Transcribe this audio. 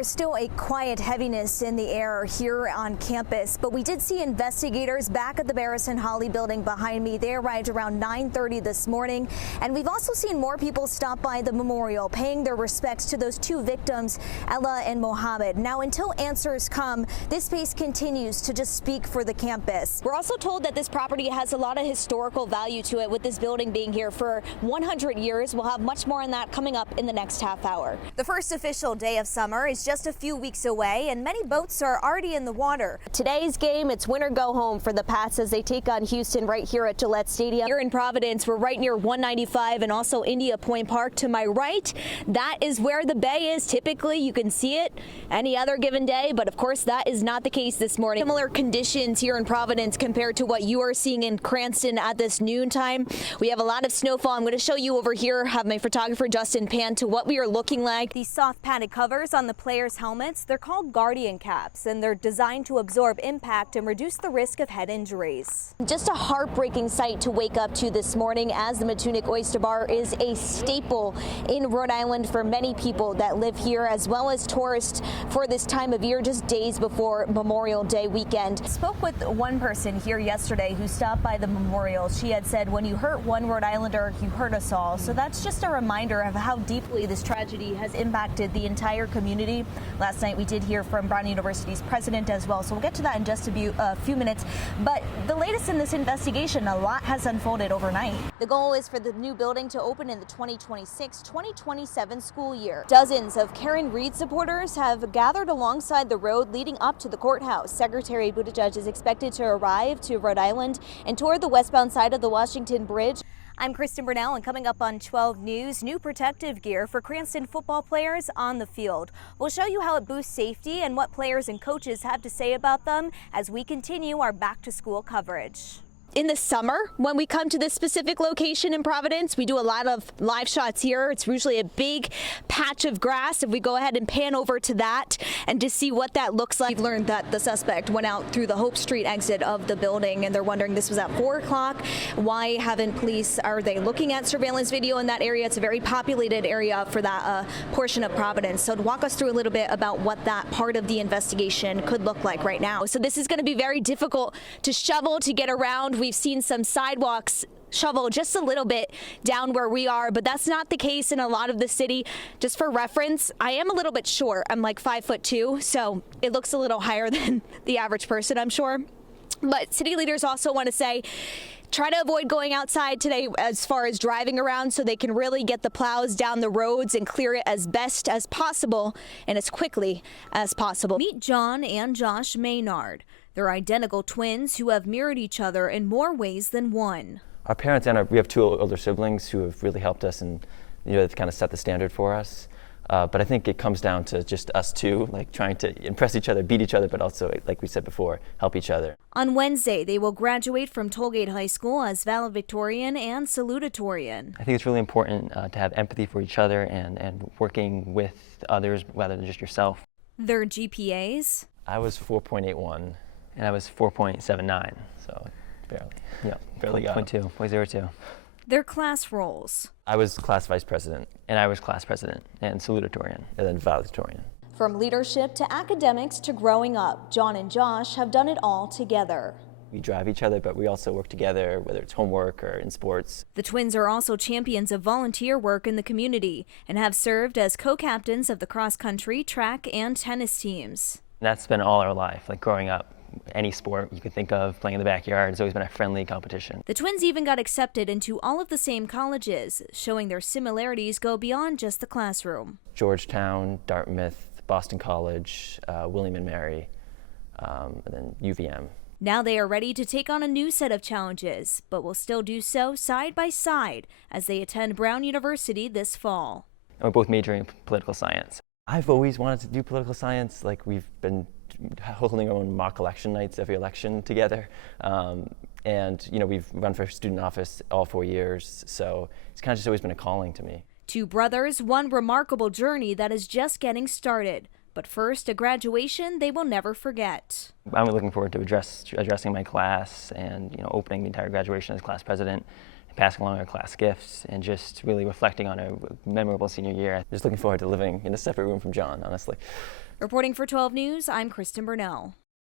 There is still a quiet heaviness in the air here on campus, but we did see investigators back at the Barrison Holly building behind me. They arrived around 9:30 this morning, and we've also seen more people stop by the memorial, paying their respects to those two victims, Ella and Mohammed. Now, until answers come, this space continues to just speak for the campus. We're also told that this property has a lot of historical value to it, with this building being here for 100 years. We'll have much more on that coming up in the next half hour. The first official day of summer is just a few weeks away, and many boats are already in the water. Today's game, it's win or go home for the Pats as they take on Houston right here at Gillette Stadium. Here in Providence, we're right near 195 and also India Point Park. To my right, that is where the bay is. Typically, you can see it any other given day, but of course that is not the case this morning. Similar conditions here in Providence compared to what you are seeing in Cranston at this noontime. We have a lot of snowfall. I'm going to show you over here, have my photographer Justin pan to what we are looking like. These soft padded covers on the players' helmets, they're called Guardian caps, and they're designed to absorb impact and reduce the risk of head injuries. Just a heartbreaking sight to wake up to this morning, as the Matunic Oyster Bar is a staple in Rhode Island for many people that live here, as well as tourists for this time of year, just days before Memorial Day weekend. Spoke with one person here yesterday who stopped by the memorial. She had said, when you hurt one Rhode Islander, you hurt us all. So that's just a reminder of how deeply this tragedy has impacted the entire community. Last night we did hear from Brown University's president as well, so we'll get to that in just a few minutes. But the latest in this investigation, a lot has unfolded overnight. The goal is for the new building to open in the 2026-2027 school year. Dozens of Karen Reed supporters have gathered alongside the road leading up to the courthouse. Secretary Buttigieg is expected to arrive to Rhode Island and tour the westbound side of the Washington Bridge. I'm Kristin Burnell, and coming up on 12 News, new protective gear for Cranston football players on the field. We'll show you how it boosts safety and what players and coaches have to say about them as we continue our back-to-school coverage. In the summer, when we come to this specific location in Providence, we do a lot of live shots here. It's usually a big patch of grass. If we go ahead and pan over to that and just see what that looks like. We've learned that the suspect went out through the Hope Street exit of the building, and they're wondering, this was at 4 o'clock. Why haven't police, are they looking at surveillance video in that area? It's a very populated area for that portion of Providence. So to walk us through a little bit about what that part of the investigation could look like right now. So this is going to be very difficult to shovel, to get around. We've seen some sidewalks shovel just a little bit down where we are, but that's not the case in a lot of the city. Just for reference, I am a little bit short. I'm like 5'2", so it looks a little higher than the average person, I'm sure. But city leaders also want to say, try to avoid going outside today as far as driving around, so they can really get the plows down the roads and clear it as best as possible and as quickly as possible. Meet John and Josh Maynard. They're identical twins who have mirrored each other in more ways than one. Our parents and we have two older siblings who have really helped us, and they've kind of set the standard for us. But I think it comes down to just us two, like trying to impress each other, beat each other, but also, like we said before, help each other. On Wednesday, they will graduate from Tollgate High School as valedictorian and salutatorian. I think it's really important to have empathy for each other and working with others rather than just yourself. Their GPAs? I was 4.81. And I was 4.79, so barely got 0.02. Their class roles. I was class vice president, and I was class president, and salutatorian, and then valedictorian. From leadership to academics to growing up, John and Josh have done it all together. We drive each other, but we also work together, whether it's homework or in sports. The twins are also champions of volunteer work in the community and have served as co-captains of the cross-country, track, and tennis teams. And that's been all our life, like growing up. Any sport you could think of, playing in the backyard, it's always been a friendly competition. The twins even got accepted into all of the same colleges, showing their similarities go beyond just the classroom. Georgetown, Dartmouth, Boston College, William & Mary, and then UVM. Now they are ready to take on a new set of challenges, but will still do so side by side as they attend Brown University this fall. And we're both majoring in political science. I've always wanted to do political science. Like, we've been holding our own mock election nights every election together. And we've run for student office all 4 years, so it's kind of just always been a calling to me. Two brothers, one remarkable journey that is just getting started. But first, a graduation they will never forget. I'm looking forward to addressing my class and opening the entire graduation as class president, passing along our class gifts, and just really reflecting on a memorable senior year. Just looking forward to living in a separate room from John, honestly. Reporting for 12 News, I'm Kristin Burnell.